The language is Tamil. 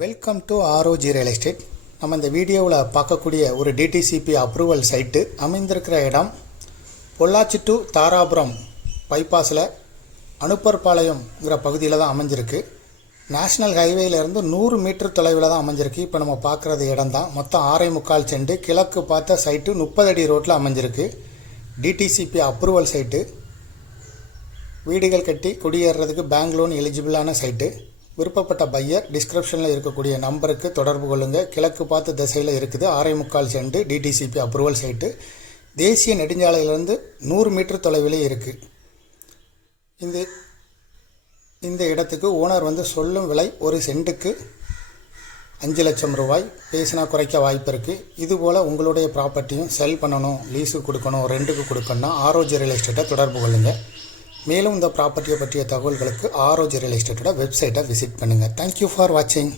Welcome to ROG real estate. நம்ம இந்த வீடியோவில் பார்க்கக்கூடிய ஒரு டிடிசிபி அப்ரூவல் சைட்டு அமைந்திருக்கிற இடம் பொள்ளாச்சி டு தாராபுரம் பைபாஸில் அனுப்பர்பாளையம்ங்கிற பகுதியில் தான் அமைஞ்சிருக்கு. நேஷ்னல் ஹைவேலேருந்து 100 மீட்டர் தொலைவில் தான் அமைஞ்சிருக்கு. இப்போ நம்ம பார்க்குறது இடம் தான். மொத்தம் 6.25 சென்ட். கிழக்கு பார்த்த சைட்டு 30 அடி ரோட்டில் அமைஞ்சிருக்கு. DTCP approval site. வீடுகள் கட்டி குடியேறதுக்கு பேங்க் லோன் எலிஜிபிளான சைட்டு. விருப்பப்பட்ட பையர் டிஸ்கிரிப்ஷனில் இருக்கக்கூடிய நம்பருக்கு தொடர்பு கொள்ளுங்கள். கிழக்கு பார்த்த திசையில் இருக்குது. 6.25 சென்ட் டிடிசிபி அப்ரூவல் சைட்டு. தேசிய நெடுஞ்சாலையிலேருந்து 100 மீட்டர் தொலைவிலே இருக்குது. இந்த இடத்துக்கு ஓனர் சொல்லும் விலை ஒரு சென்ட்டுக்கு 5 லட்சம் ரூபாய். பேசினா குறைக்க வாய்ப்பு இருக்குது. இதுபோல் உங்களுடைய ப்ராப்பர்ட்டியும் செல் பண்ணணும், லீஸுக்கு கொடுக்கணும், ரெண்டுக்கு கொடுக்கணும்னா ஆர்ஓஜி ரியல் எஸ்டேட்டை தொடர்பு கொள்ளுங்கள். மேலும் இந்த ப்ராப்பர்ட்டியை பற்றிய தகவல்களுக்கு ஆர்ஓஜி ரியல் எஸ்டேட்டோட வெப்சைட்டை விசிட் பண்ணுங்கள். தேங்க்யூ ஃபார் வாட்சிங்.